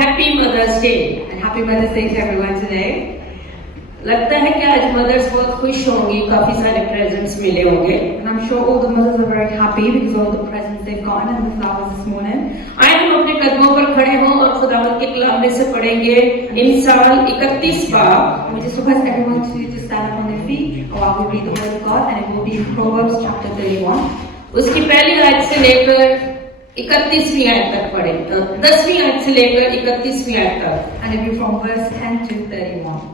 Happy mother's day and happy Mother's Day to everyone today. लगता है कि आज मदर्स बहुत खुश होंगी, काफी सारे प्रेजेंट्स मिले होंगे। And I'm sure all the mothers are very happy because of all the presents they've gotten and the flowers this morning. आए हम अपने कदमों पर खड़े हों और खुदावंद के कलाम में से पढ़ेंगे इंसान 31 बाब। We just request everyone to just stand up on their feet while we read the word of God, and it will be in Proverbs chapter 31. उसकी पहली आयत से लेकर 31वीं आयत तक पढ़े, 10वीं आयत से लेकर 31वीं आयत तक। And it will be from verse 10 to 31.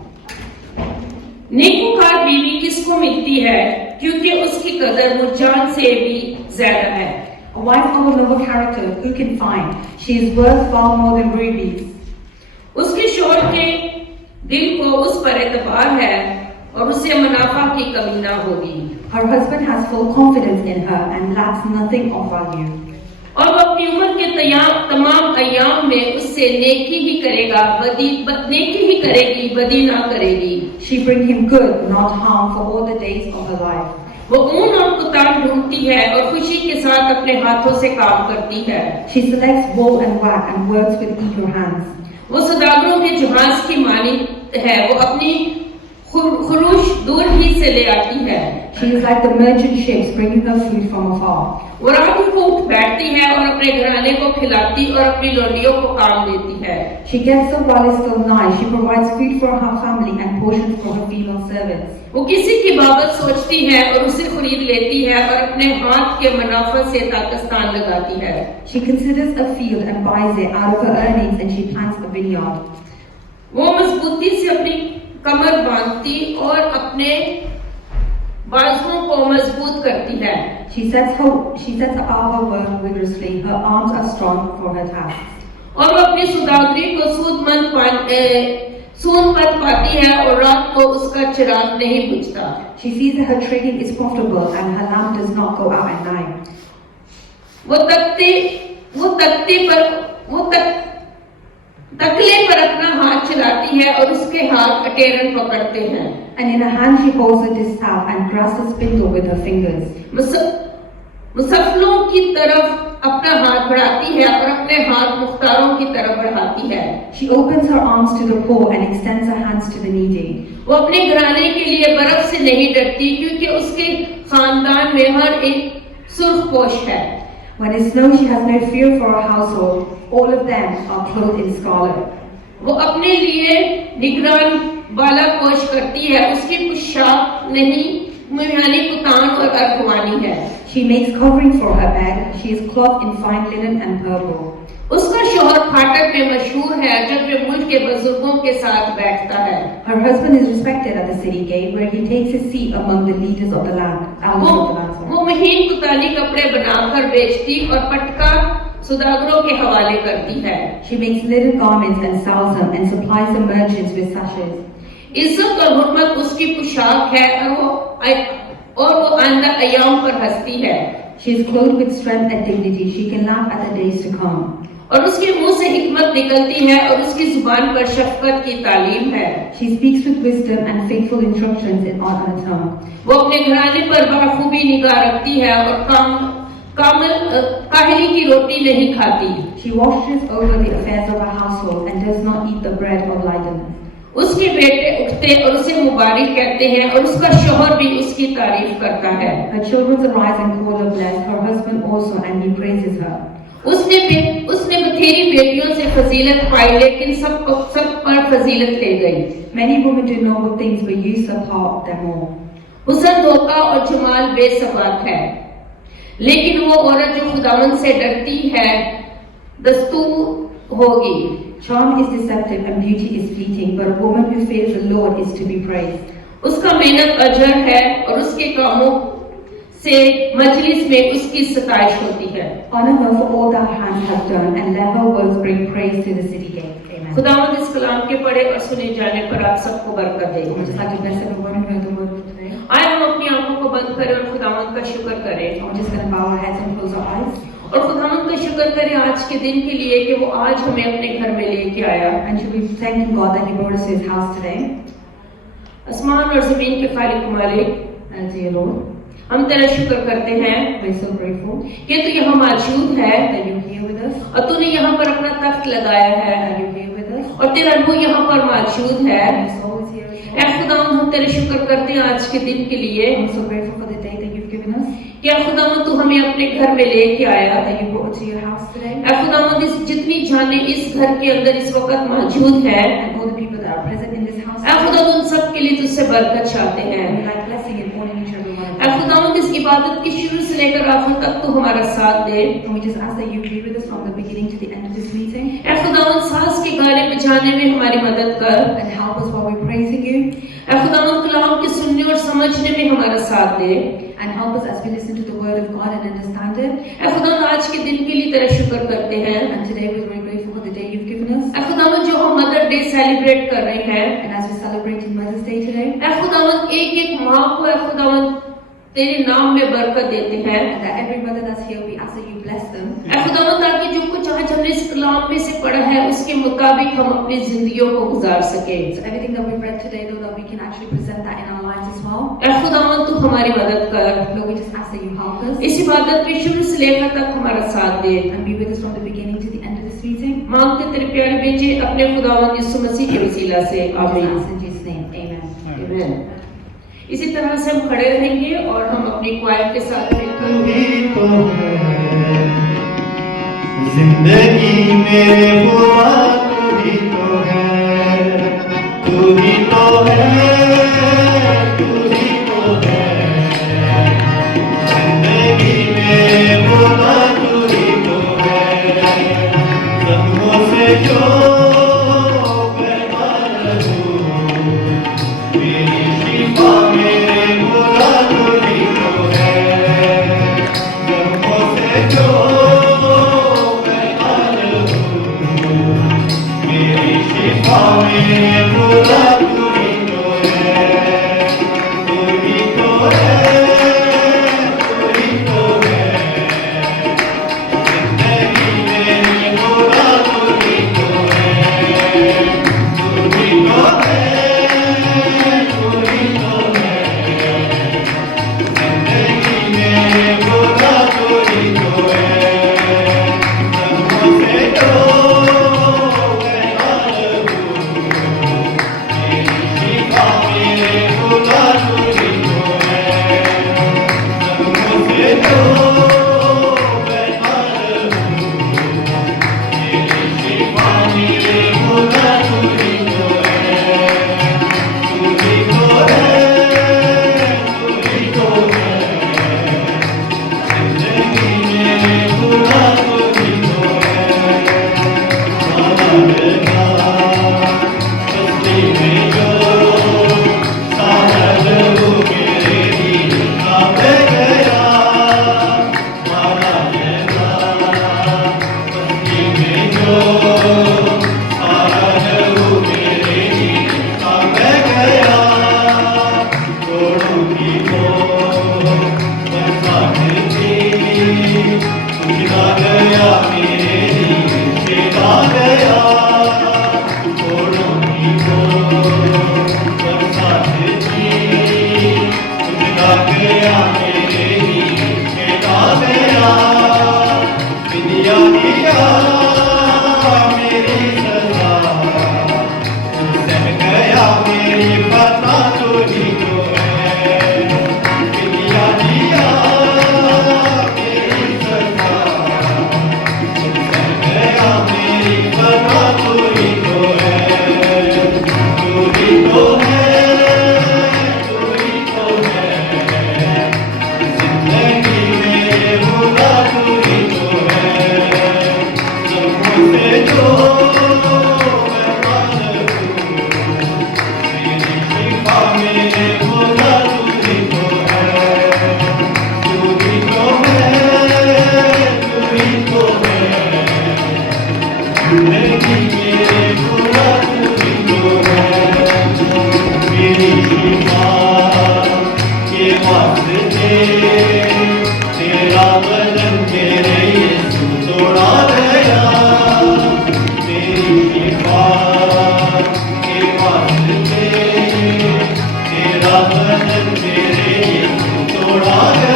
नेकूकार बीवी किसको मिलती है, क्योंकि उसकी कदर मुर्जान से भी ज्यादा है। A wife of a noble character, who can find? She is worth far more than rubies. उसके शौहर के दिल को उस पर एतबार है और उसे मुनाफा की कमी ना होगी। Her husband has full confidence in her and lacks nothing of value. और वो अपनी उम्र के तमाम अय्याम में उससे नेकी ही करेगा, नेकी ही करेगी, बदी ना करेगी। She brings him good, not harm, for all the days of her life. वो ऊन और कुतान ढूंढती है और खुशी के साथ अपने हाथों से काम करती है। She selects wool and wax and works with eager hands. वो सौदागरों के जहाज की मानिंद है, वो अपनी खुरूश दूर ही से ले आती है। She is like the merchant ships bringing her food from afar. वो रात को उठ बैठती है और अपने घराने को खिलाती और अपनी लोडियों को काम देती है। She gets up while it's still night. She provides food for her family and portions for her female servants. वो किसी की बाबत सोचती है और उसे खरीद लेती है और अपने हाथ के मुनाफे से ताकस्तान लगाती है। She considers a field and buys it out of her earnings, and she plants a vineyard. वो मजबूती से अपनी कमर बांधती और अपने बाजुओं को मजबूत करती है। She sets about her work vigorously. Her arms are strong for her tasks. और वो अपनी सौदागरी को सूदमंद पाती है और रात को उसका चिराग नहीं बुझता। She sees that her trading is profitable and her lamp does not go out at night. वो तकले पर अपना हाथ चलाती है और उसके हाथ अटेरन पकड़ते हैं। And in her hand she holds a distaff and grasps a spindle with her fingers. मुसफलों की तरफ अपना हाथ बढ़ाती है और अपने हाथ मुख्तारों की तरफ बढ़ाती है। She opens her arms to the poor and extends her hands to the needy. वो अपने घराने के लिए बर्फ से नहीं डरती, क्योंकि उसके खानदान में हर एक सुर्खपोश है। When it snows, she has no fear for her household. All of them are clothed in scarlet. वो अपने लिए निगरान बाला पोश करती है, उसकी पोशाक नहीं यानी कुतान और अर्धवानी है। She makes covering for her bed. She is clothed in fine linen and purple. उसका शौहर फाटक में मशहूर है, जब वे मुल्क के बुजुर्गों के साथ बैठता है। Her husband is respected at the city gate, where he takes his seat among the leaders of the land. वो महीन कुताली कपड़े बनाकर बेचती और पटका सौदागरों के हवाले करती है। She makes linen garments and sells them and supplies the merchants with sashes. इज्जत और हुर्मत उसकी पोशाक है और वो आइंदा अय्याम पर हंसती है। She is clothed with strength and dignity. She can laugh at the days to come. और उसके मुंह से हिकमत निकलती है और उसकी जुबान पर शफकत की तालीम है। She speaks with wisdom and faithful instructions on her tongue. वो अपने घराने पर बखूबी निगाह रखती है और काहिली की रोटी नहीं खाती। She watches over the affairs of her household and does not eat the bread of idleness. उसके बेटे उठते और उसे मुबारक कहते हैं और उसका शौहर भी उसकी तारीफ करता है। Her children arise and call her blessed, her husband also, and he praises her. उसने बथेरी बेटियों से फजीलत पाई, लेकिन सब पर फजीलत ले गई। Many women do noble things, but you surpass them all. हुस्न धोखा और जमाल बेसबात है, लेकिन वो औरत जो खुदावंद से डरती है दस्तूर होगी। Charm is deceptive and beauty is fleeting, but a woman who fears the Lord is to be praised. उसका मेहनत अजर है और उसके कामों से मजलिस में उसकी सताइश होती है। Honor her for all that her hands have done, and let her words bring praise to the city gate. Amen. खुदावंद इस कलाम के पढ़े और सुने जाने पर आप सबको बरकत दे। I would just like to bless everyone who heard the word today. आए हम अपनी आंखों को बंद करें और खुदावंद का शुक्र करें। We're just going to bow our heads and close our eyes. और खुदावंद का शुक्र करें आज के दिन के लिए कि वो आज हमें अपने घर में लेके आया। And should we thank God that He brought us to His house today? आसमान और जमीन के खालिक मालिक, Dear Lord, हम तेरा शुक्र करते हैं We're so grateful कि तू यहाँ मौजूद है that you're here with us, और तूने यहाँ पर अपना तख्त लगाया है that you're here with us, और तेरा रूह यहाँ पर मौजूद है। and your soul is here as I well. खुदावन हम तेरे शुक्र करते हैं आज के दिन के लिए I'm so grateful for the day that you've given us, कि ऐ खुदावन तू हमें अपने घर में लेके आया। that you brought to your house today, ऐ खुदावन इस जितनी जाने इस घर के अंदर इस वक्त मौजूद है and all the people that are present in this house. ऐ खुदावन उन सब के लिए तुझसे बरकत चाहते हैं। We like blessing and honoring each other. ऐ खुदावन इस इबादत के शुरू से लेकर आखिर तक तू हमारा साथ दे। And we just ask that you be with us from the beginning to the end of this meeting, ऐ खुदावन सांस के गाने बजाने में हमारी मदद कर। and help us while we're praising you, ऐ खुदावन कलाम के सुनने और समझने में हमारा साथ दे। and help us as we listen to the word of God and understand it. ऐ खुदावन आज के दिन के लिए तेरा शुक्र करते हैं। And today we're very grateful for the day you've given us. ऐ खुदावन जो हम मदर डे सेलिब्रेट कर रहे हैं, And as we're celebrating Mother's Day today, ऐ खुदावन एक एक माँ को ऐ खुदावन तेरे नाम में बरकत देते हैं। and that every mother that's here, we ask that you bless them. ऐ खुदावन ताकि जो कुछ आज हमने इस कलाम में से पढ़ा है उसके मुताबिक हम अपनी जिंदगियों को गुजार सके। So everything that we've read today, Lord, that we can actually present that in our lives as well. ऐ खुदावन तू हमारी मदद कर। Lord, we just ask that you help us इस इबादत में शुरू से लेकर तक हमारा साथ दे। and be with us from the beginning to the end of this meeting. मांगते तेरे प्यारे बेटे अपने खुदावन यीशु मसीह के वसीला से, We just आमीन। ask in Jesus' name, amen. आमीन। इसी तरह से हम खड़े रहेंगे और हम अपनी क्वाइट के साथ मिलकर तू तो है जिंदगी में खुदा, तू ही तो है, तू ही तो है, तू ही तो है जिंदगी में खुदा, तू ही तो है। जख्मों से जो बेमार हूँ, मेरी शिफा मेरे खुदा, तू ही तो है। जख्मों से जो बेमार हूँ, मेरी शिफा मेरे खुदा, तू ही तो है, तू ही तो है, तू ही तो है जिंदगी मेरी खुदा, तू ही तो है, तू ही तो है, तू ही तो है जिंदगी मेरे खुदा, तू ही तो है। जख्मों से जो बेमार हूँ, मेरी शिफा मेरे खुदा, तू ही तो है। जख्मों से जो बेमार हूँ, मेरी शिफा मेरे खुदा, तू ही तो है, तू ही तो है, तू ही तो है जिंदगी मेरे खुदा, तू ही तो है। बस्ती में जो सारा लहू मेरे दिल कांप गया, मारा लेना बस्ती में जो सारा लहू मेरे दिल कांप गया। तोड़ों की वो बरसात थी, उजड़ा गया मेरे दिल छिपा गया। तोड़ों की वो बरसात थी, उजड़ा गया मेरे दिल छिपा गया। विद्या दिया मेरी सजा, सह गया मेरी पता, तू ही तो है। विद्या दिया मेरी सजा, सह गया मेरी पता, तू ही तो है, तू ही तो है, तू ही तो है जिंदगी मेरे खुदा, तू ही तो है। जख्मों से जो बेमार हूँ, मेरी शिफा मेरे खुदा, तू ही तो है, तू ही तो है, तू ही तो है जिंदगी मेरे खुदा, तू ही तो है। मेरी शिफा के वास्ते तेरा बदन मेरे यीशु तोड़ा गया। मेरी शिफा के वास्ते तेरा बदन मेरे यीशु तोड़ा गया।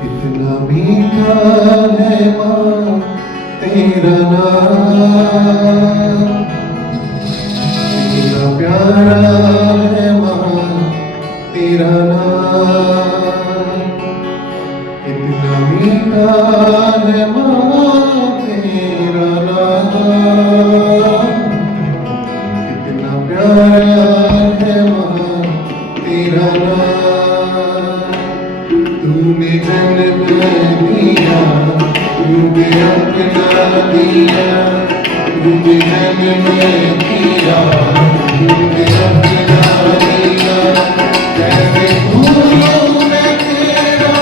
कितना मीठा है माँ तेरा नाम, कितना प्यारा है माँ तेरा नाम, कितना मीठा है माँ तेरा नाम, कितना प्यारा है माँ तेरा नाम। तूने जन्म दिया, तूने अपना दिया, तूने जन्म दिया, तूने अपना दिया, कैसे भूलूं मैं तेरा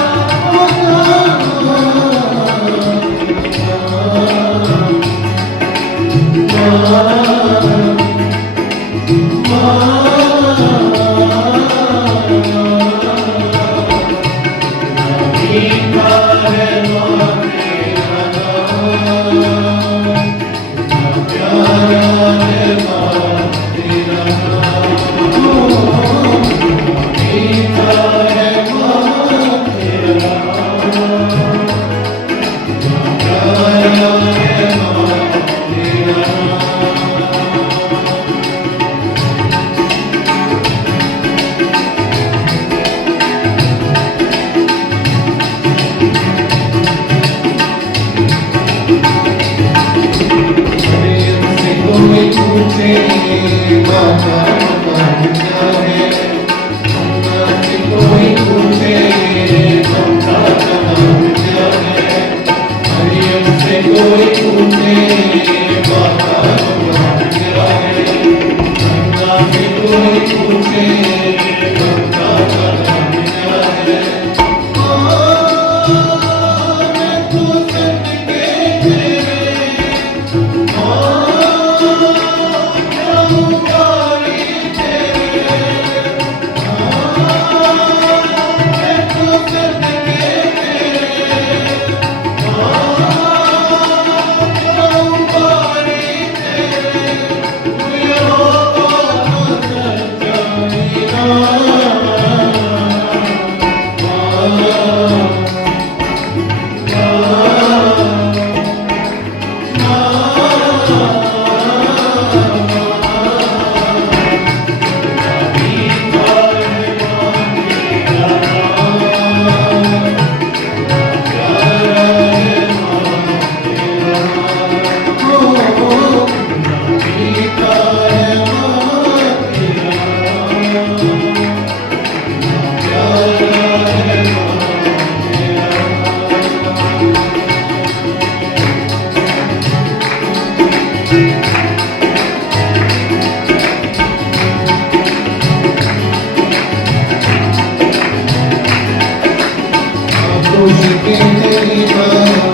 आगोश की तेरी माया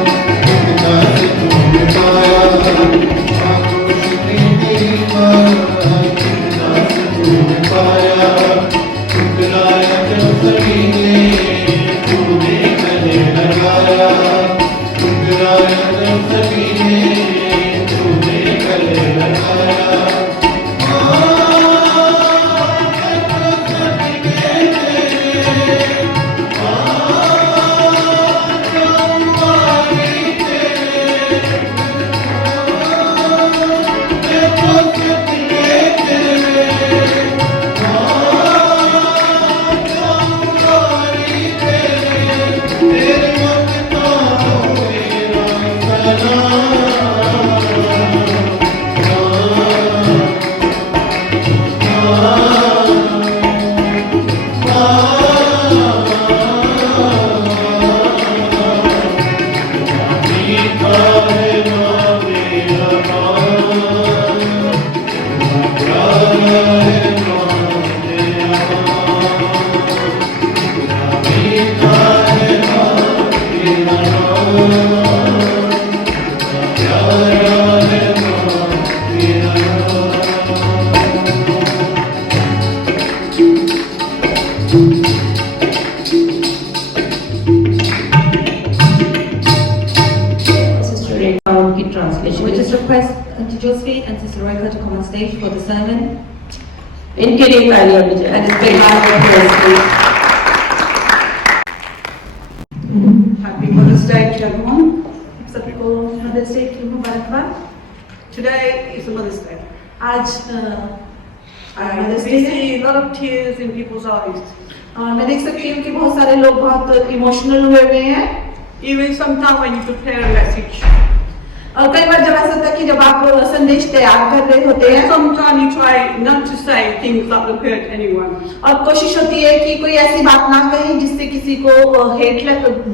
कितना से तूने पाया आगोश की तेरी माया कितना से तूने पाया ठुकराया जब सभी ने तूने गले लगाया ठुकराया जब सभी ने तूने गले लगाया We just request Auntie Josephine and Sister Roika to come on stage for the sermon. इनके लिए तालियां बजाएं। And it's big round of applause, please. Happy Mother's Day to everyone. सबको मदर्स डे की मुबारकबाद। Today is Mother's Day. आज mother's We day है see a lot of tears in people's eyes. और मैं देख सकती हूँ कि बहुत सारे लोग बहुत इमोशनल हुए हैं। Even sometimes when you prepare a message. और कई बार जब ऐसा होता है कि जब आप संदेश तैयार कर रहे होते हैं Sometimes you try not to say things that will hurt anyone. और कोशिश होती है कि कोई ऐसी बात ना कहें जिससे किसी को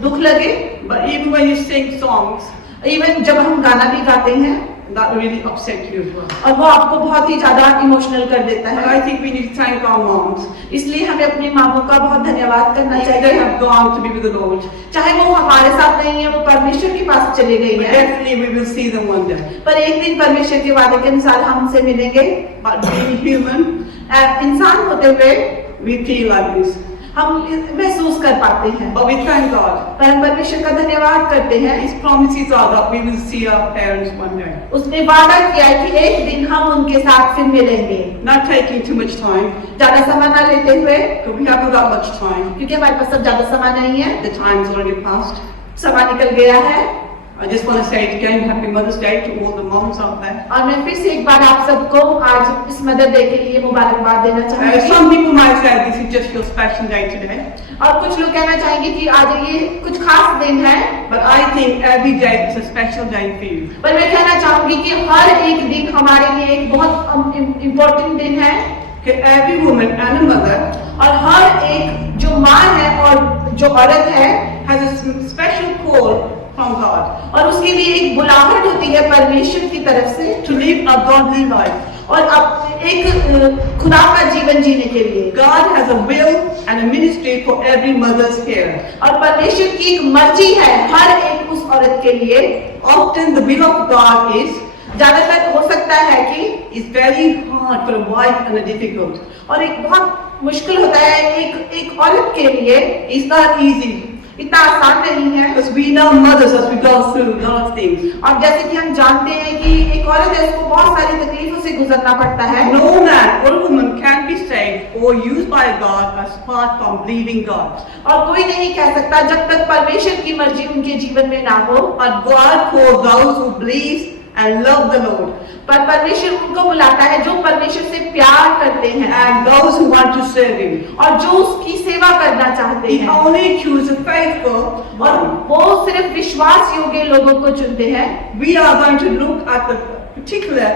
दुख लगे। But even when you sing songs, even जब हम गाना भी गाते हैं that will really upset you as well. और वो आपको बहुत ही ज्यादा इमोशनल कर देता And है। I think we need to thank our moms. इसलिए हमें अपनी माँओं का बहुत धन्यवाद करना If they चाहिए। have gone to be with the Lord, चाहे वो हमारे साथ नहीं है, वो परमेश्वर के पास चले गई but है, definitely we will see them one day. पर एक दिन परमेश्वर के वादे के अनुसार हम उनसे मिलेंगे। But being human, इंसान होते हुए we feel like this. हम महसूस कर पाते हैं, But we thank God. पर हम परमेश्वर का धन्यवाद करते हैं। His promises are that we will see our parents one day. उसने वादा किया है कि एक दिन हम उनके साथ फिर मिलेंगे। Not taking too much time, ज्यादा समय न लेते हुए, because we haven't got much time. क्योंकि हमारे पास अब ज्यादा समय नहीं है, The time's already passed. समय निकल गया है। I just want to say it again, Happy Mother's Day to all the moms out there. और मैं फिर से एक बार आप सबको आज इस मदर डे के लिए मुबारकबाद देना चाहूंगी। Some people might say this is just your special day today, और कुछ लोग कहना चाहेंगे कि आज ये कुछ खास दिन है, but I think every day is a special day for you. पर मैं कहना चाहूंगी कि हर एक दिन हमारे लिए एक बहुत इम्पोर्टेंट दिन है। Okay, every woman and a mother और हर एक जो माँ है और जो औरत है has a special call from God और उसके लिए एक बुलाहट होती है परमेश्वर की तरफ से to live a godly life. और अब एक खुदा का जीवन जीने के लिए। God has a will and a ministry for every mother's here. और परमेश्वर की एक मर्जी है हर एक उस औरत के लिए। Often the will of God is ज्यादातर हो सकता है कि it's very hard for a wife and a difficult. और एक बहुत मुश्किल होता है एक औरत के लिए, It's not easy इतना आसान नहीं है। because we know mothers as we go through a lot of things. और जैसे कि हम जानते हैं कि एक औरत है उसको बहुत सारी तकलीफों से गुजरना पड़ता है। No man or woman can be saved or used by God as apart from believing God. और कोई नहीं कह सकता जब तक परमेश्वर की मर्जी उनके जीवन में ना हो। But God calls those who believe and love the Lord, पर परमेश्वर उनको बुलाता है जो परमेश्वर से प्यार करते हैं and those who want to serve Him. और जो उसकी सेवा करना चाहते He हैं। only chooses faithful और ones. वो सिर्फ विश्वास योग्य लोगों को चुनते हैं। We are going to look at the particular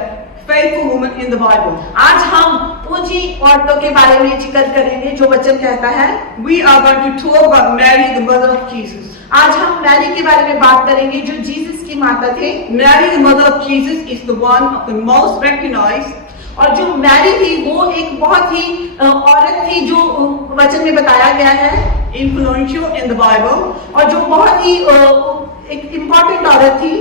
faithful woman in the Bible. आज हम पूंजी औरतों के बारे में जिक्र करेंगे जो वचन कहता है। We are going to talk about Mary, the mother of Jesus. आज हम मैरी के बारे में बात करेंगे जो जीसस की माता थे। Mary, the mother of Jesus, is the one of the most recognized और जो मैरी थी वो एक बहुत ही औरत थी जो वचन में बताया गया है, influential in the Bible. और जो बहुत ही एक इम्पोर्टेंट औरत थी,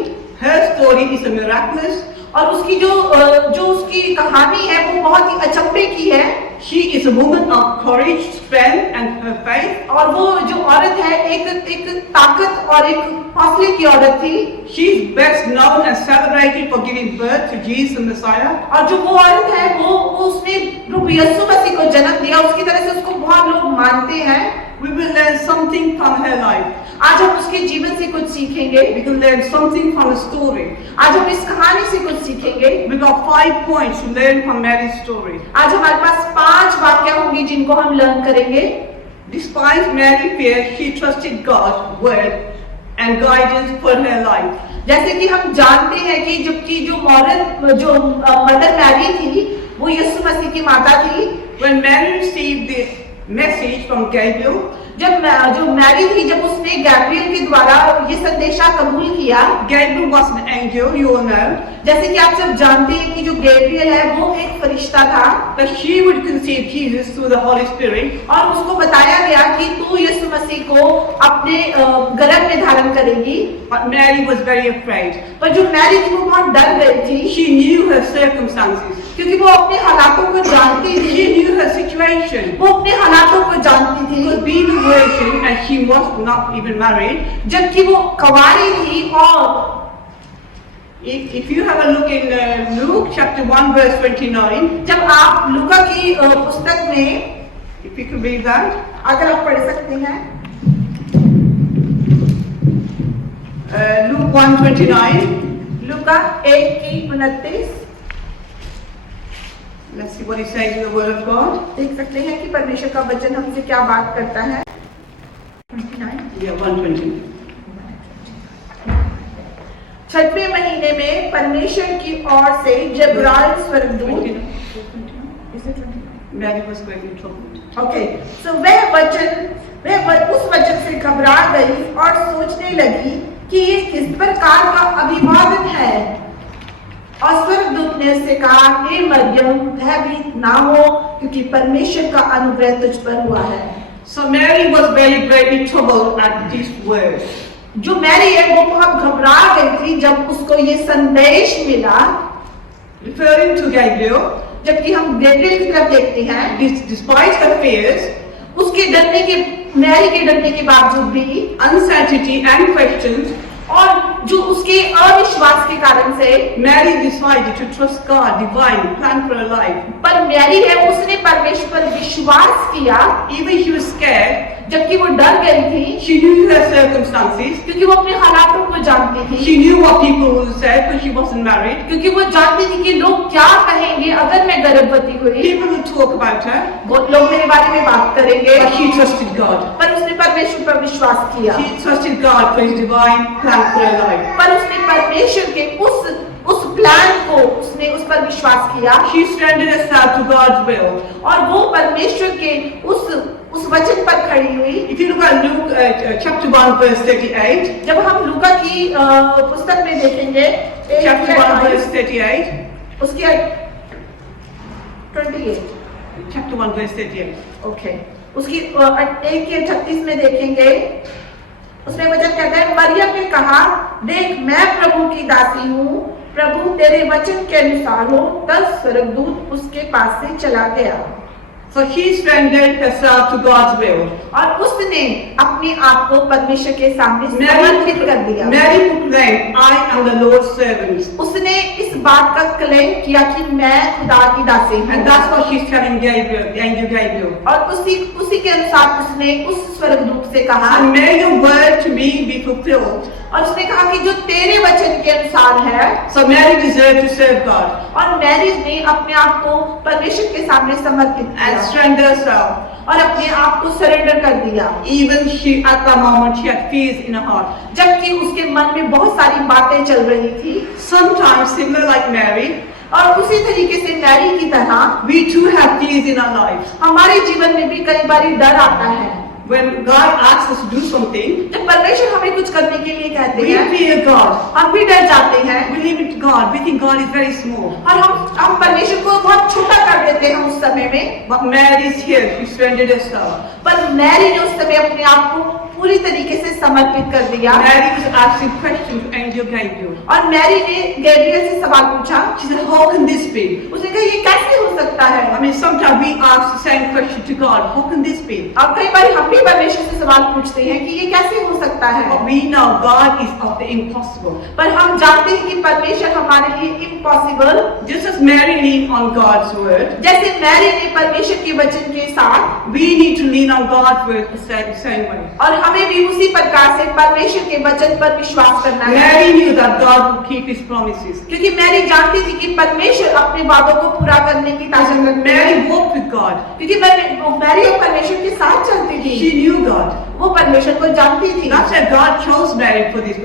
Her story is a miraculous. और उसकी जो उसकी कहानी है वो बहुत ही अचंभे की है। She is a woman of courage, strength, and her faith. और वो जो औरत है एक ताकत और एक हौसले की औरत थी। She is best known and celebrated for giving birth to Jesus the Messiah. और जो वो औरत है वो उसने प्रभु यीशु मसीह को जन्म दिया, उसकी तरह से उसको बहुत लोग मानते हैं। We will learn something from her life. आज हम उसके जीवन से कुछ सीखेंगे, We will learn something from the story. आज हम इस कहानी से कुछ सीखेंगे। We got 5 points to learn from Mary's story. आज हमारे पास 5 वाक्य होंगे जिनको हम लर्न करेंगे। Despite Mary's fear, she trusted God's word and guidance for her life. जैसे कि हम जानते हैं कि जबकि जो मदर मैरी थी वो यीशु मसीह की माता थी। When Mary received the message from Gabriel, जो मैरी थी, जब उसने गैब्रियल के द्वारा ये संदेशा कबूल किया, Gabriel was an angel, you all know, जैसे कि आप सब जानते हैं कि जो गैब्रियल है वो एक फरिश्ता था, that she would conceive Jesus through the Holy Spirit. और उसको बताया गया कि तू यीशु मसीह को अपने गर्भ में धारण करेगी। But Mary was very afraid. पर जो मैरी थी वो बहुत डर गई थी, She knew her circumstances. क्योंकि वो अपने हालातों को जानती She थी, knew her situation. वो अपने हालातों को जानती She was थी, being a virgin and she was not even married. जबकि वो कंवारी थी। और If you have a look in Luke chapter 1 verse 29, जब आप लूका की पुस्तक में, if you could read that, अगर आप पढ़ सकते हैं, Luke 1:29. Luka 1:29, Let's see what he says in the Word of God. देख सकते हैं कि परमेश्वर का वचन हमसे क्या बात करता है। 29, Yeah, 1:29. 6वें महीने में परमेश्वर की ओर से जब्राइल स्वर्गदूत, Mary was greatly troubled. Okay, so वह उस वचन से घबरा गई और सोचने लगी कि ये किस प्रकार का अभिवादन है। और स्वर्गदूत ने उससे कहा, हे मरियम, भयभीत ना हो, क्योंकि परमेश्वर का अनुग्रह तुझ पर हुआ है। So Mary was very greatly troubled at these words. जो मैरी है वो बहुत घबरा गई थी जब उसको ये संदेश मिला। Referring to Gabriel, जबकि हम गैब्रियल की तरफ देखते हैं, despite her fears, उसके डरने के, मैरी के डरने के बावजूद भी, uncertainty and questions, और जो उसके अविश्वास के कारण से, Mary decided to trust God, divine plan for her life. पर मैरी है उसने परमेश्वर पर विश्वास किया, Even she was scared, जबकि वो डर गई थी, she knew her circumstances, क्योंकि वो अपने हालातों को जानती थी, she knew what people would say because she wasn't married. क्योंकि वो जानती थी कि लोग क्या कहेंगे अगर मैं गर्भवती हुई, People would talk about her, वो लोग मेरे बारे में बात करेंगे। but she trusted God. पर उसने परमेश्वर पर विश्वास किया, She trusted God for His divine plan for her life. पर उसने परमेश्वर के उस प्लान को उसने उस पर विश्वास किया, She surrendered herself to God's will. और वो परमेश्वर के उस वचन पर खड़ी हुई। If you look at Luke chapter 1 verse 38, जब हम लूका की पुस्तक में देखेंगे, chapter 1 verse 38, उसकी 28, chapter 1 verse 38. ओके, उसकी 1:36 में देखेंगे, उसमें वचन कहता है, मरियम ने कहा, देख मैं प्रभु की दासी हूँ, प्रभु तेरे वचन के अनुसार हो। तब स्वर्गदूत उसके पास से चला गया। So she surrendered herself to God's will. और उसने अपने आप को परमेश्वर के सामने समर्पित कर दिया। Mary proclaimed, I am the Lord's servant. उसने इस बात का क्लेम किया कि मैं खुदा की दासी हूँ। And that's what she's telling Gabriel, the angel Gabriel. और उसी के अनुसार उसने उस स्वर्गदूत से कहा, And may your word to me be fulfilled. और उसने कहा कि जो तेरे वचन के अनुसार है। So Mary deserved to serve God और मैरी ने अपने आप को परमेश्वर के सामने समर्पित and किया surrender herself. और अपने आप को सरेंडर कर दिया, Even she, at that moment, she had fears in her heart. जबकि उसके मन में बहुत सारी बातें चल रही थी। Sometimes, similar like Mary, और उसी तरीके से मैरी की तरह we too have fears in our lives. हमारे जीवन में भी कई बार डर आता है। When God asks us to do something, जब परमेश्वर हमें कुछ करने के लिए कहते we हैं, fear God. हम भी डर जाते हैं We leave it to God. We think God is very small. और हम परमेश्वर को बहुत छोटा कर देते हैं उस समय में। But Mary is here. She surrendered herself. पर मैरी ने उस समय अपने आप को पूरी तरीके से समर्पित कर दिया Mary was asking questions to angel Gabriel. और मैरी ने गैब्रियल से सवाल पूछा। She said, "How can this be?" उसने कहा ये कैसे हो सकता है? I mean, sometimes we ask the same question to God. How can this be? और कई बार हम भी परमेश्वर से सवाल पूछते हैं कि ये कैसे हो सकता है? But we know God is of the impossible. पर हम जानते हैं कि परमेश्वर हमारे लिए impossible, Just as Mary leaned on God's word, जैसे मैरी ने परमेश्वर के वचन के साथ, we need to lean on God's word the same way. और हमें भी उसी प्रकार से परमेश्वर के वचन पर विश्वास करना है। Mary knew that God would keep His promises. क्योंकि मैरी जानती थी कि परमेश्वर अपने वादों को पूरा करने की ताकत रखते हैं। Mary walked with God. क्योंकि मैरी और परमेश्वर के साथ चलती थी, She knew God. वो परमेश्वर को जानती थी। That's why God chose Mary for this.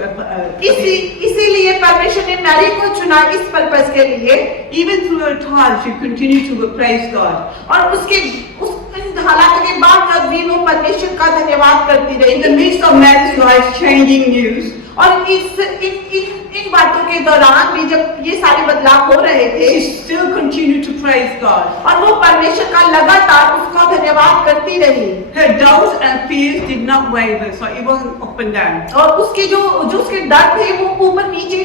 इसीलिए परमेश्वर ने मैरी को चुना इस पर्पस के लिए। Even through her trials, she continued to praise God. और उसके उस हालात के बाद जब भी वो परमेश्वर का धन्यवाद करती In the रही, midst of Mary's life-changing news, और इन बातों के दौरान भी जब ये सारे बदलाव हो रहे थे, she still continued to praise God. और वो परमेश्वर का लगातार उसका धन्यवाद करती रही। Her doubts and fears did not waver, so it wasn't up and down. और उसके जो उसके डर थे वो ऊपर नीचे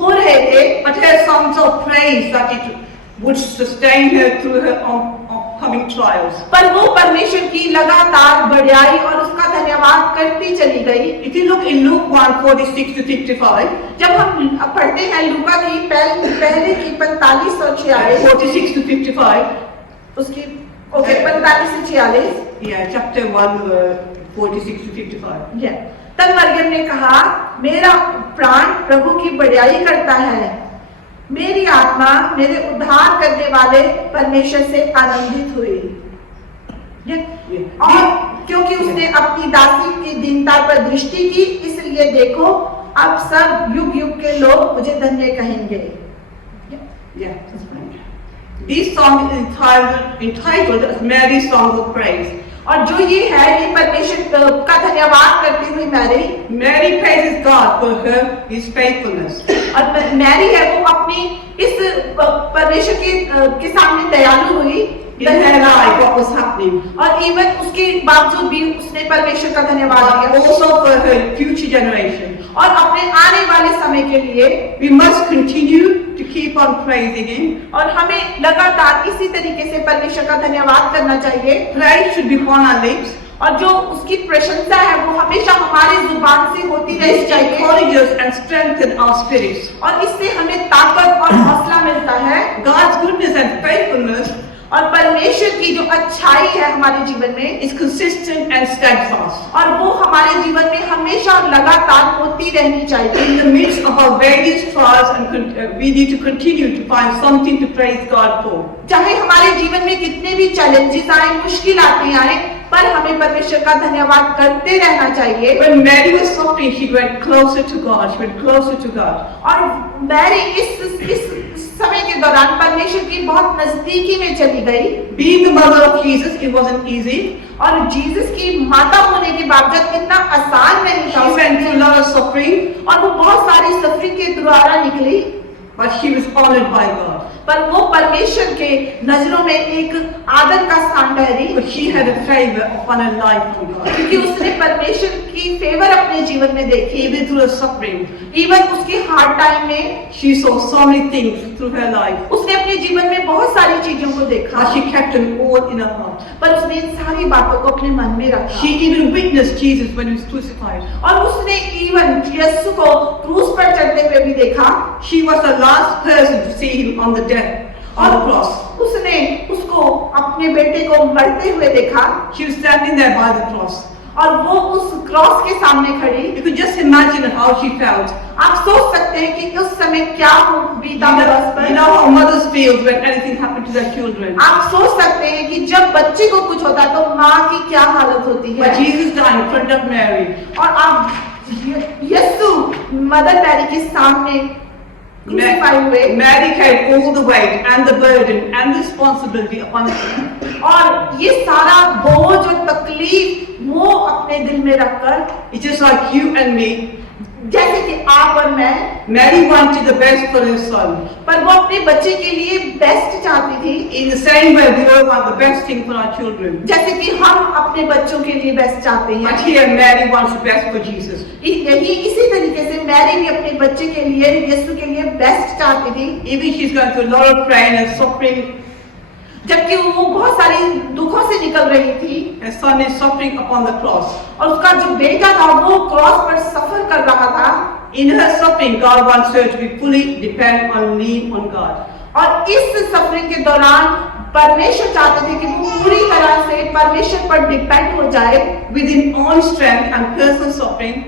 हो रहे थे, But her songs of praise that it would sustain her through her upcoming trials. पर वो परमेश्वर की लगातार बढ़ाई और उसका धन्यवाद करती चली गई। If you look in Luke 1:46 to 55, जब हम पढ़ते हैं लूका की पहले की 45 और 46, 46 to 55, उसकी 45 से 46, yeah, chapter 1, 46 to 55. तब मरियम ने कहा, मेरा प्राण प्रभु की बढ़ाई करता है, मेरी आत्मा मेरे उद्धार करने वाले परमेश्वर से आनंदित हुई। और क्योंकि उसने अपनी दासी की दीनता पर दृष्टि की, इसलिए देखो अब सब युग युग के लोग मुझे धन्य कहेंगे। Yeah, that's right. This song is entitled as Mary's Song of Praise. और जो ये है, ये परमेश्वर का धन्यवाद करती हुई Mary, Mary praises God for His faithfulness. और मैरी है वो अपनी इस परमेश्वर के सामने दयालु हुई In her life, what was happening, और इवन उसके बावजूद भी उसने परमेश्वर का धन्यवाद but किया। also for her future generation. और अपने आने वाले समय के लिए We must continue to keep on praising Him. और हमें लगातार इसी तरीके से परमेश्वर का धन्यवाद करना चाहिए। Praise should be upon our lips. और जो उसकी प्रशंसा है वो हमेशा हमारी जुबान से होती रहनी This चाहिए, encourages and strengthens our spirits. और इससे हमें ताकत और हौसला मिलता है। God's goodness and faithfulness और परमेश्वर की जो अच्छाई है हमारे जीवन में, is consistent and steadfast. और वो हमारे जीवन में हमेशा और लगातार होती रहनी चाहिए। In the midst of our various trials, and we need to continue to find something to praise God for. चाहे हमारे जीवन में कितने भी चैलेंजेस आए, मुश्किलातें आए, पर हमें परमेश्वर का धन्यवाद करते रहना चाहिए। When Mary was suffering, she went closer to God. She went closer to God. और मैरी इस समय के दौरान परमेश्वर की बहुत नजदीकी में चली गई। Being the mother of Jesus, it wasn't easy. और जीसस की माता होने के बावजूद इतना आसान नहीं था। She went through a lot of suffering, और वो बहुत सारी सफरिंग के द्वारा निकली, but she was honored by God. पर वो परमेश्वर के नजरों में एक आदर का स्थान ठहरी, But she had a favor upon her life from God. क्योंकि उसने परमेश्वर की फेवर अपने जीवन में देखी। Even through the suffering, even उसके हार्ड टाइम में she saw so many things through her life. उसने अपने जीवन में बहुत सारी चीजों को देखा, But she kept them all in her heart. पर उसने इन सारी बातों को अपने मन में रखा। She even witnessed Jesus when he was crucified. और उसने इवन यीशु को क्रूस पर चढ़ते हुए भी देखा, She was the last person to see him on the death on the cross. उसने उसको अपने बेटे को मरते हुए देखा, She was standing there by the cross. और वो उस क्रॉस के सामने खड़ी। You could just imagine how she felt. आप सोच सकते हैं कि उस समय क्या बीता क्रॉस पर। You know how mothers feel when anything happened to their children. आप सोच सकते हैं कि जब बच्चे को कुछ होता है तो माँ की क्या हालत होती But है। Jesus died in front of Mary. और आप यीशु मदर मैरी के सामने क्रूसीफाई हुए Mary carried all the weight and the burden and the responsibility upon herself. और ये सारा बोझ और तकलीफ वो अपने दिल में रखकर, It's just like you and me. जैसे कि आप और मैं, Mary wanted the best for her son. पर वो अपने बच्चे के लिए बेस्ट चाहती थी, In the same way, we all want the best thing for our children. जैसे कि हम अपने बच्चों के लिए बेस्ट चाहते But हैं। here, Mary wants the best for Jesus. यही इसी तरीके से मैरी भी अपने बच्चे के लिए, यीशु के लिए बेस्ट चाहती थी, Even she's going through a lot of pain and suffering. जबकि वो बहुत सारी दुखों से निकल रही थी Her son is suffering upon the cross. और उसका जो बेटा था वो क्रॉस पर सफर कर रहा था। In her suffering, God wants her to be fully dependent and lean on God. और इस सफरिंग के दौरान परमेश्वर चाहते थे कि वो पूरी तरह से परमेश्वर पर डिपेंड हो जाए। Within own strength and personal suffering,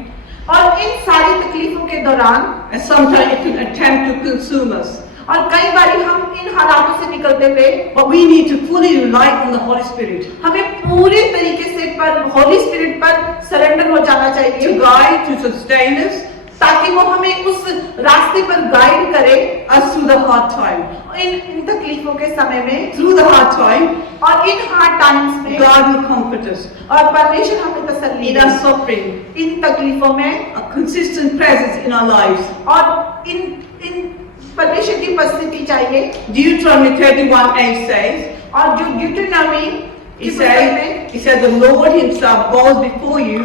और इन सारी तकलीफों के दौरान, and sometimes it can attempt to consume us. और कई बार हम इन हालातों से निकलते हुए But we need to fully rely on the Holy Spirit हमें पूरी तरीके से पर होली स्पिरिट पर सरेंडर हो जाना to चाहिए, guide, to sustain us, ताकि वो हमें उस रास्ते पर गाइड करे us through the hard time. इन तकलीफों के समय में, Through the hard time, और इन हार्ड टाइम्स में। God will comfort us. और परमेश्वर हमें तसल्ली In दे our suffering, इन तकलीफों में, a consistent presence in our lives. और इन परमेश्वर की उपस्थिति चाहिए। Deuteronomy 31:8 says, और जो ड्यूटेरोनॉमी He said, the Lord Himself goes before you,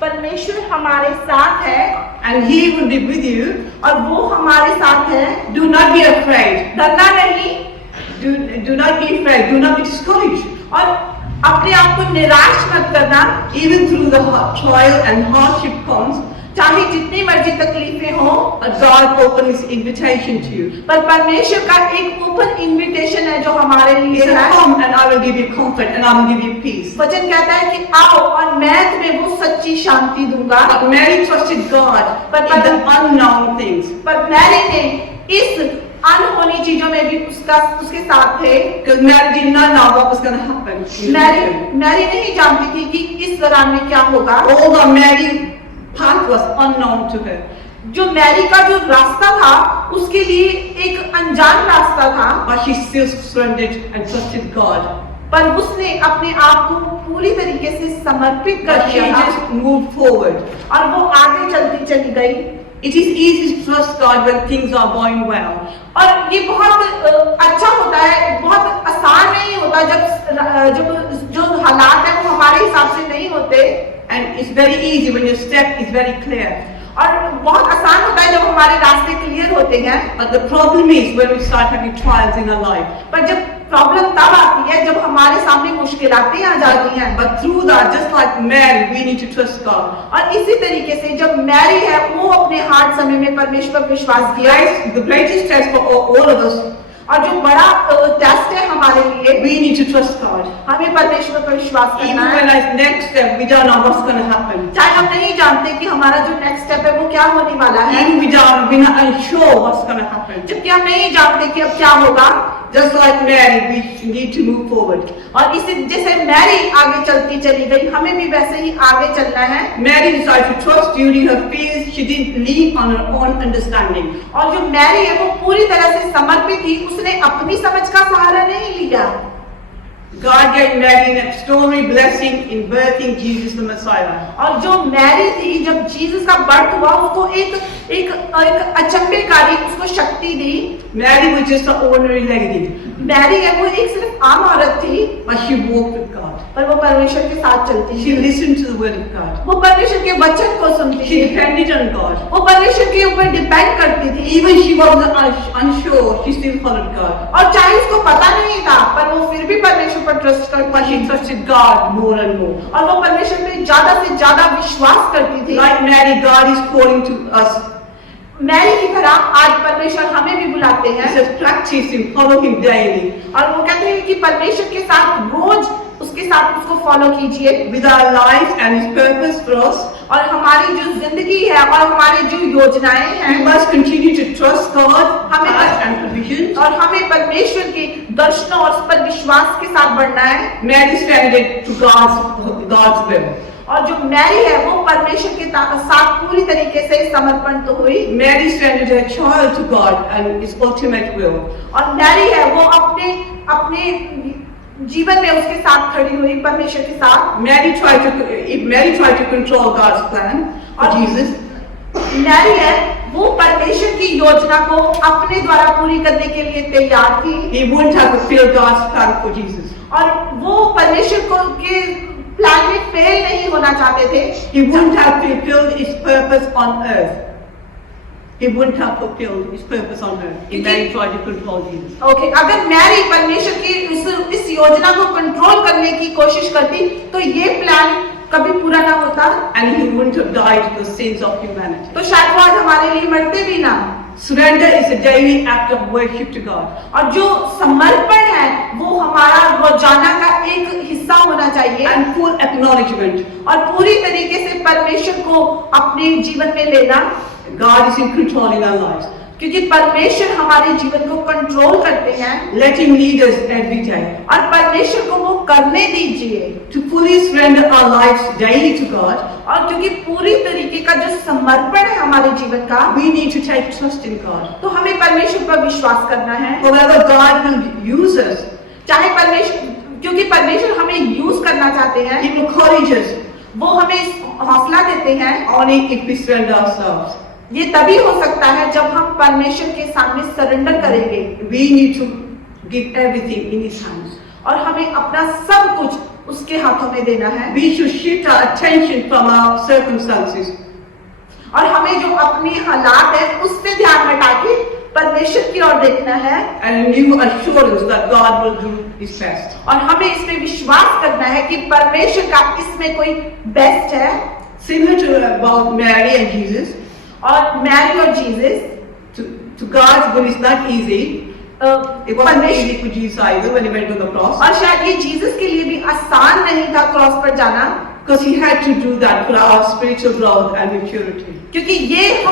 परमेश्वर हमारे साथ है and He will be with you. और वो हमारे साथ है। Do not be afraid. डरना नहीं Do not be afraid. Do not be discouraged. और अपने आप को निराश मत करना, Even through the trial and hardship comes, चाहे जितनी मर्जी तकलीफें हो, God opens His invitation to you. पर परमेश्वर का एक ओपन इनविटेशन है जो हमारे He लिए said, है। come and I will give you comfort and I will give you peace. वचन कहता है कि आओ और मैं तुम्हें वो सच्ची शांति दूंगा। But Mary trusted God in the unknown things. पर मैरी ने इस अनहोनी चीजों में भी उसके साथ थे। Because Mary did not know what was going to happen. Mary नहीं जानती थी कि इस दौरान में क्या होगा। Although Mary's path was unknown to her. जो मैरी का जो रास्ता था उसके लिए एक अनजान रास्ता था, But she still surrendered and trusted God. पर उसने अपने आप को पूरी तरीके से समर्पित कर But she दिया था just moved forward. और वो आगे चलती चली गई। It is easy to trust God when things are going well. और ये बहुत अच्छा होता है, बहुत आसान नहीं होता जब जो हालात है वो हमारे हिसाब से नहीं होते। And it's very easy when your step is very clear. और बहुत आसान होता है जब हमारे रास्ते क्लियर होते हैं। But the problem is when we start having trials in our life. पर जब प्रॉब्लम तब आती है जब हमारे सामने मुश्किलातें आ जाती हैं। But through that, just like Mary, we need to trust God. और इसी तरीके से जब मैरी है वो अपने हार्ड समय में परमेश्वर पर विश्वास किया। The greatest test for all of us, और जो बड़ा टेस्ट है हमारे लिए, we need to trust God. हमें परमेश्वर पर विश्वास Even करना when है। our next step, we don't know what's going to happen. चाहे हम नहीं जानते कि हमारा जो नेक्स्ट स्टेप है वो क्या होने वाला है, Even we're not unsure what's going to happen. जबकि हम नहीं जानते कि अब क्या होगा। Just like Mary, we need to move forward. और इसी जैसे मैरी आगे चलती चली गई, हमें भी वैसे ही आगे चलना है। Mary decided to trust during her fears. She didn't lean on her own understanding. और जो मैरी है वो पूरी तरह से समर्पित थी, उसने अपनी समझ का सहारा नहीं लिया। God gave Mary an extraordinary blessing in birthing Jesus the Messiah. और जो मैरी थी, जब जीसस का बर्थ हुआ उसको एक अचंभेकारी उसको शक्ति दी। Mary was just an ordinary lady, Mary है वो एक सिर्फ आम औरत थी, but she walked with God. पर वो परमेश्वर के साथ चलती She थी। listened to the word of God. वो परमेश्वर के वचन को सुनती She थी, depended on God. वो परमेश्वर के ऊपर डिपेंड करती थी। Even she was unsure, she still followed God. और चाहे उसको पता नहीं था, पर वो फिर भी परमेश्वर पर ट्रस्ट करती But she थी trusted God more and more. और वो परमेश्वर पे ज्यादा से ज्यादा विश्वास करती थी। Like Mary, God is calling to us. Mary की तरह आज परमेश्वर हमें भी बुलाते He हैं says, practice Him, follow Him daily. और वो कहते हैं कि परमेश्वर के साथ रोज उसके साथ उसको फॉलो कीजिए with our lives and His purpose for us. और हमारी जो जिंदगी है और हमारी जो योजनाएं We हैं must continue to trust God हमें and provision. और हमें परमेश्वर के दर्शनों और उस पर विश्वास के साथ बढ़ना है। Mary surrendered to God's will. और जो मैरी है वो परमेश्वर के साथ पूरी तरीके से समर्पण तो हुई Mary surrendered her child to God and His ultimate will. और मैरी है वो अपने अपने जीवन में उसके साथ खड़ी हुई परमेश्वर के साथ। Mary tried to control God's plan for Jesus. Mary है वो परमेश्वर की योजना को अपने द्वारा पूरी करने के लिए तैयार थी He wouldn't have fulfilled God's plan for Jesus. और वो परमेश्वर को के प्लान में फेल नहीं होना चाहते थे। He wouldn't have fulfilled His purpose on earth. He wouldn't have fulfilled His purpose on earth. He Mary tried to control Jesus. Okay, अगर मैरी परमेश्वर की इस योजना को कंट्रोल करने की कोशिश करती तो ये प्लान कभी पूरा ना होता And He wouldn't have died for the sins of humanity. तो शायद वो आज हमारे लिए मरते भी ना। Surrender is a daily act of worship to God. और जो समर्पण है वो हमारा रोजाना का एक हिस्सा होना चाहिए And full acknowledgement. और पूरी तरीके से परमेश्वर को अपने जीवन में लेना God is in control in our lives. क्योंकि परमेश्वर हमारे जीवन को कंट्रोल करते हैं Let Him lead us every day. और परमेश्वर को वो करने दीजिए To fully surrender our lives daily to God, और क्योंकि पूरी तरीके का जो समर्पण है हमारे जीवन का we need to take trust in God. तो हमें परमेश्वर पर विश्वास करना है। However God will use us, चाहे परमेश्वर क्योंकि परमेश्वर हमें यूज करना चाहते हैं He will encourage us वो हमें हौसला देते हैं only if we surrender ourselves. ये तभी हो सकता है जब हम परमेश्वर के सामने सरेंडर करेंगे We need to give everything in His hands. और हमें अपना सब कुछ उसके हाथों में देना है We should shift our attention from our circumstances और हमें जो अपने हालात है उससे ध्यान हटा के परमेश्वर की ओर देखना है and a new assurance that God will do His best. और हमें इसमें विश्वास करना है कि परमेश्वर का इसमें कोई बेस्ट है। Similar to about Mary and Jesus, और मैरी और Jesus to God's will is not easy. It wasn't easy for Jesus either when He went to the cross, और शायद ये जीसस के लिए भी आसान नहीं था क्रॉस पर जाना because He had to do that for our spiritual growth and maturity क्योंकि ये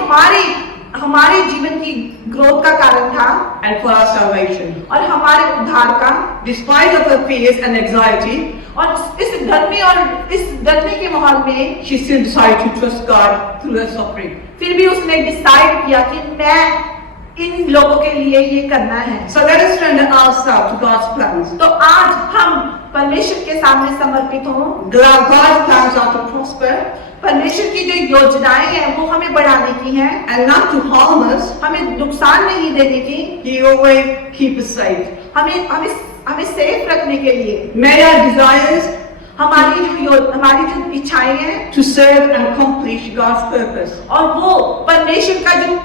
हमारे जीवन की ग्रोथ का कारण था and for our salvation. और हमारे उद्धार का। Despite of her fears and anxiety, और इस डरने के माहौल में she still decided to trust God through her suffering. फिर भी उसने डिसाइड किया कि मैं इन लोगों के लिए ये करना है। So let us surrender ourselves to God's plans. तो आज हम परमेश्वर के सामने समर्पित हों। God's plans are to prosper परमेश्वर की जो योजनाएं हैं वो हमें बढ़ाने की हैं and not to harm us. हमें नुकसान नहीं देने की, He always keep us safe. हमें सेफ रखने के लिए। May our desires हमारी जो इच्छाएं हैं to serve and accomplish God's purpose, और वो परमेश्वर का जो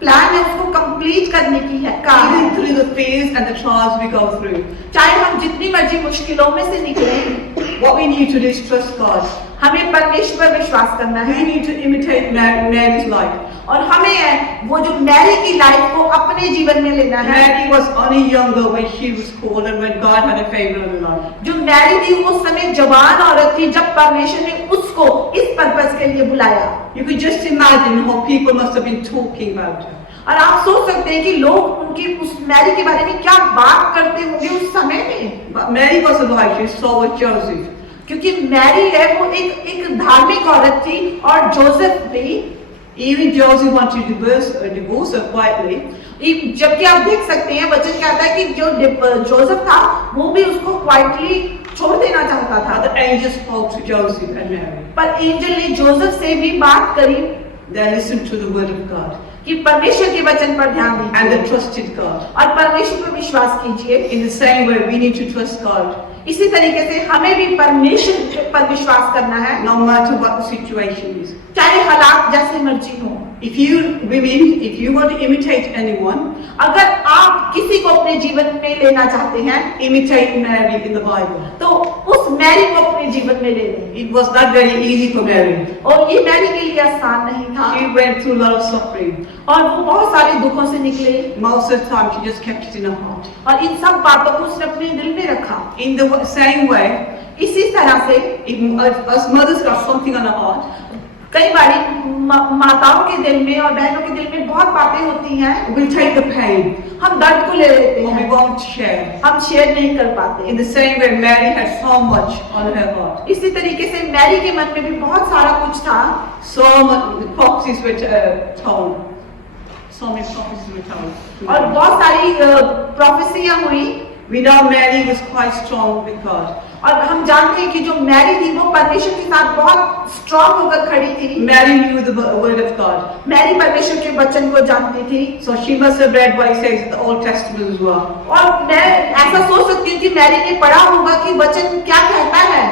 प्लान है उसको कंप्लीट करने की है काम even है। through the fears and the trials we go through. चाहे हम जितनी मर्जी मुश्किलों में से निकले What we need to do is trust God. हमें परमेश्वर पर विश्वास करना We है need to imitate Mary's life. और हमें वो जो मैरी की लाइफ को अपने जीवन में लेना है। Mary was only younger when she was called and when God had a favor on her life. जो मैरी थी वो उस समय जवान औरत थी जब परमेश्वर ने उसको इस पर्पस के लिए बुलाया। You could just imagine how people must have been talking about her. और आप सोच सकते हैं कि लोग उनकी उस मैरी के बारे में क्या बात करते होंगे उस समय में। But Mary was righteous, so was Joseph. क्योंकि मैरी है वो एक धार्मिक औरत थी और जोसेफ भी। Even Joseph wanted to divorce her quietly. जबकि आप देख सकते हैं वचन कहता है कि जो जोसेफ था वो भी उसको क्वाइटली छोड़ देना चाहता था। The angel spoke to Joseph and Mary. पर एंजल ने जोसेफ से भी बात करी They listened to the word of God कि परमेश्वर के वचन पर ध्यान and दीजिए they trusted God. और परमेश्वर पर विश्वास कीजिए। In the same way, we need to trust God इसी तरीके से हमें भी परमेश्वर पर विश्वास करना है no matter what the situation is. चाहे हालात जैसे मर्जी हो। If you want to imitate anyone, अगर आप किसी को अपने जीवन में लेना चाहते हैं imitate Mary in the Bible. तो उस मैरी को अपने जीवन में ले लें। It was not very easy for Mary. और ये मैरी के लिए आसान नहीं था She went through a lot of suffering. और वो बहुत सारे दुखों से निकले Most of the time, she just kept it in her heart. और इन सब बातों को उसने अपने दिल में रखा। In the same way, इसी तरह से Even us mothers got something on our heart. कई बारी माताओं के दिल में और बहनों के दिल में बहुत बातें होती हैं, We take the pain हम दर्द को ले लेते and we हैं, won't share. हम शेयर नहीं कर पाते। In the same way, Mary had so much on her heart. इसी तरीके से मैरी के मन में भी बहुत सारा कुछ था। So much, the prophecies were told. So many prophecies were told. और बहुत सारी प्रोफेसियां हुई। We know Mary was quite strong with God. और हम जानते हैं कि जो मैरी थी वो परमेश्वर के साथ बहुत स्ट्रॉन्ग होकर खड़ी थी। Mary knew the word of God. Mary परमेश्वर के वचन को जानती थी। So she must have read what he says in the Old Testament as well. और मैं ऐसा सोच सकती हूँ कि मैरी ने पढ़ा होगा कि वचन क्या कहता है।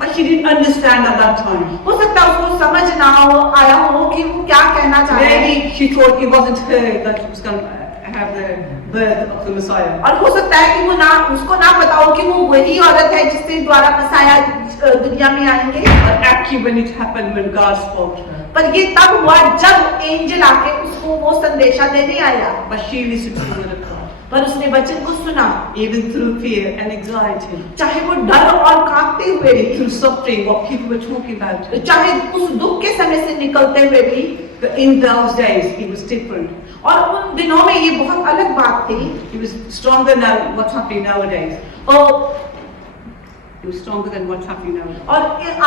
But she didn't understand at that time. हो सकता है उसको समझ ना हो आया हो कि वो क्या कहना चाह रहे हैं। Maybe she thought it wasn't her that was going to have the birth of the Messiah. और हो सकता है कि वो ना उसको ना पता हो कि वो वही औरत है जिसके द्वारा मसाया दुनिया में आएंगे। But actually when it happened, when God spoke to her. पर ये तब हुआ जब एंजल आके उसको वो संदेशा देने आया। But she listened to the word of God. पर उसने वचन को सुना, Even through fear and anxiety. चाहे वो डर और कांपते हुए भी, Through suffering, what people were talking about her. चाहे उस दुख के समय से निकलते हुए भी। But in those days, it was different. और उन दिनों में ये बहुत अलग बात थी। It was stronger than what's happening nowadays. और It was stronger than what's happening nowadays. और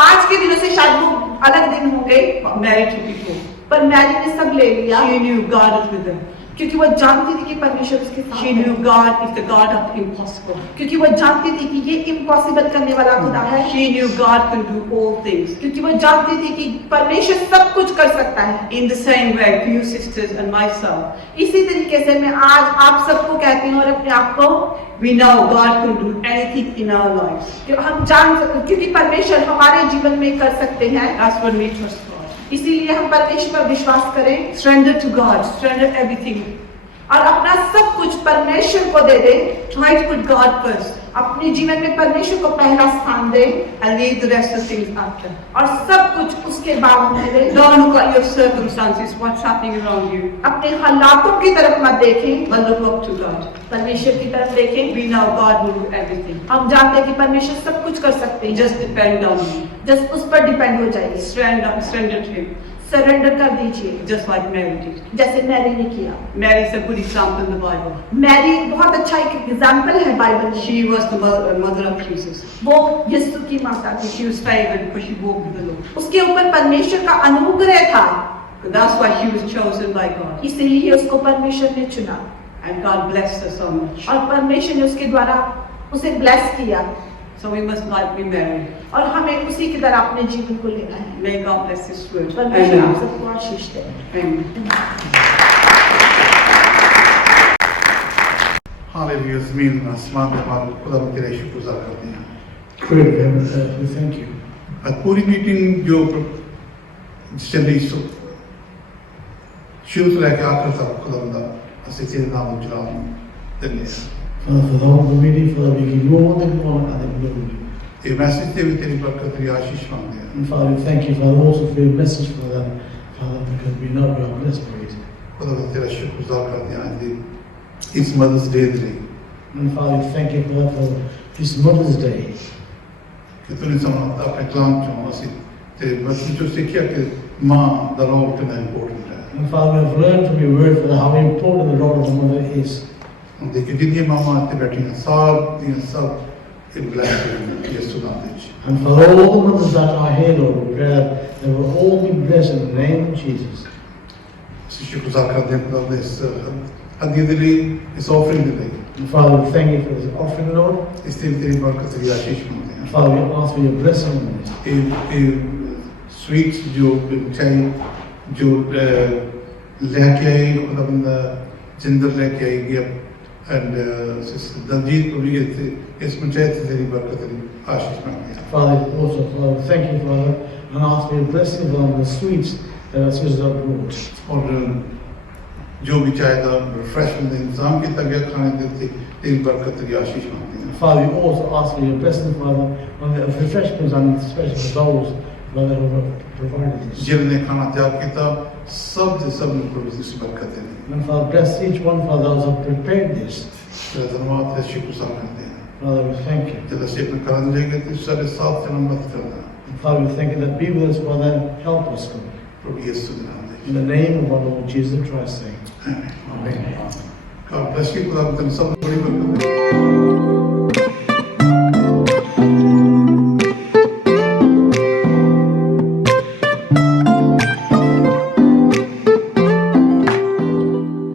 आज के दिनों से शायद वो अलग दिन हो गए, But Mary took it all. पर मैरी ने सब ले लिया She knew God was with her. क्योंकि वो जानती थी कि परमेश्वर उसके साथ She है। knew God is the God of impossible. क्योंकि वो जानती थी कि ये इम्पॉसिबल करने वाला खुदा है। She knew God can do all things. क्योंकि वो जानती थी कि परमेश्वर सब कुछ कर सकता है। In the same way, for you sisters and myself, इसी तरीके से मैं आज आप सबको कहती हूँ और अपने आप को, we know God can do anything in our lives. कि हम क्योंकि परमेश्वर हमारे जीवन में कर सकते हैं। That's when we trust God. इसीलिए हम परमेश्वर पर विश्वास करें Surrender to God. Surrender everything. और अपना सब कुछ परमेश्वर को दे दे। Try to put God first अपने जीवन में परमेश्वर को पहला स्थान दे and leave the rest of things after. और सब कुछ उसके बाद होने दे। Don't look at your circumstances, what's happening around you, अपने हालातों की तरफ मत देखें, but look up to God. परमेश्वर की तरफ देखें। We know God will do everything. हम जानते हैं कि परमेश्वर सब कुछ कर सकते हैं। Just depend on Him. Just उस पर डिपेंड हो जाइए, Surrender to Him, सरेंडर कर दीजिए, just like Mary did. जैसे मैरी ने किया। Mary is a good example in the Bible. Mary बहुत अच्छा एक एग्जाम्पल है बाइबल में। She was the mother of Jesus. वो यीशु की माता थी। She was favored because she walked with the Lord. उसके ऊपर परमेश्वर का अनुग्रह था, But that's why she was chosen by God. इसीलिए उसको परमेश्वर ने चुना And God blessed her so much. और परमेश्वर ने उसके द्वारा उसे ब्लेस किया। So we must like be Mary. और हमें उसी की तरह अपने जीवन को लेना है। May God bless this word. परमेश्वर आप Amen. सबको आशीष दे। Amen. हालेलुया। ज़मीन आसमान के मालिक खुदा हम तेरा शुक्रगुज़ार करते हैं। Creator of heaven and earth, we thank you. आज पूरी मीटिंग जो चली शुरू से लेकर आखिर तक खुदा ਅਸੀਂ ਤੇਰੇ ਨਾਮ ਨੂੰ ਜਲਾਲ ਦਿੰਦੇ ਹਾਂ। Father, for the whole meeting, Father, we give you all the glory and the glory. ਇਹ ਮੈਸੇਜ ਤੇ ਵੀ ਤੇਰੀ ਬਰਕਤ ਦੀ ਆਸ਼ੀਸ਼ ਮੰਗਦੇ ਹਾਂ। And Father, we thank you, Father, also for your message for them, Father, because we know you are blessed for it. खुदा हम तेरा शुक्रगुज़ार करते हैं आज ਦੀ ਇਸ ਮਦਰਸ ਡੇ ਦੇ ਲਈ And Father, we thank you, Father, for this Mother's Day. ਕਿ ਤੂੰ ਸਾਨੂੰ ਆਪਣੇ ਕਲਾਮ ਚੋਂ ਅਸੀਂ ਤੇਰੇ ਵਚਨ ਚੋਂ ਸਿੱਖਿਆ ਕਿ ਮਾਂ ਦਾ ਰੋਲ ਕਿੰਨਾ ਇੰਪੋਰਟੈਂਟ ਹੈ। And Father, we have learned from your word, Father, how important the role of the mother is. ਦੇਖੋ ਜਿੰਨੀਆਂ ਮਾਵਾਂ ਇੱਥੇ ਬੈਠੀਆਂ ਸਭ ਦੀਆਂ ਸਭ ਇੱਕ ਬਲੈਸ ਹੋਣ ਯਿਸੂ ਨਾਮ ਦੇ ਵਿੱਚ। And for all the mothers that are here, Lord, we pray that they will all be blessed in the name of Jesus. ਅਸੀਂ ਸ਼ੁਕਰਗੁਜ਼ਾਰ ਕਰਦੇ ਹਾਂ ਖੁਦਾ ਦੇ ਇਸ ਹਦੀਏ ਦੇ ਲਈ, ਇਸ ਆਫਰਿੰਗ ਦੇ ਲਈ। And Father, we thank you for this offering, Lord. ਇਸ ਤੇ ਵੀ ਤੇਰੀ ਬਰਕਤ ਦੀ ਆਸ਼ੀਸ਼ ਮੰਗਦੇ And ਹਾਂ। Father, we ask for your blessing on this. ਇਹ ਸਵੀਟਸ ਜੋ ਮਿਠਾਈ ਜੋ ਲੈ ਕੇ ਆਏ ਖੁਦਾ ਬੰਦਾ ਜਿੰਦਰ ਲੈ ਕੇ ਆਈ ਗਿਆ ਐਂਡ ਦਲਜੀਤ को भी ਇਸ ਮਿਠਾਈ ਤੇ ਤੇਰੀ ਬਰਕਤ ਦੀ ਆਸ਼ੀਸ਼ ਮੰਗਦੇ ਹਾਂ। Father, also, Father, thank you, Father, and ask for your blessing on the sweets that our sisters have brought. और जो भी चाहेगा रिफ्रेशमेंट का इंतजाम किया गया खाने के लिए तेरी बरकत की आशीष मांगते हैं। Father, we also ask for your blessing, Father, on the refreshments and especially for those, Father, who have provided this. जिन्होंने खाना त्याग किया सब ने इस बरकत है। And Father, bless each one, Father, those who have prepared this. तेरा धन्यवाद है, शुक्रगुज़ार करते हैं। Father, we thank you. जब ऐसे अपने कारण लेंगे तो सारे साथ से हम मत करना And Father, we thank you that be with us, Father, and help us, Lord. प्रभु यीशु के नाम में In the name of our Lord Jesus Christ, saying, आमीन Amen. God bless you खुदा तुम सब बड़ी बरकत दे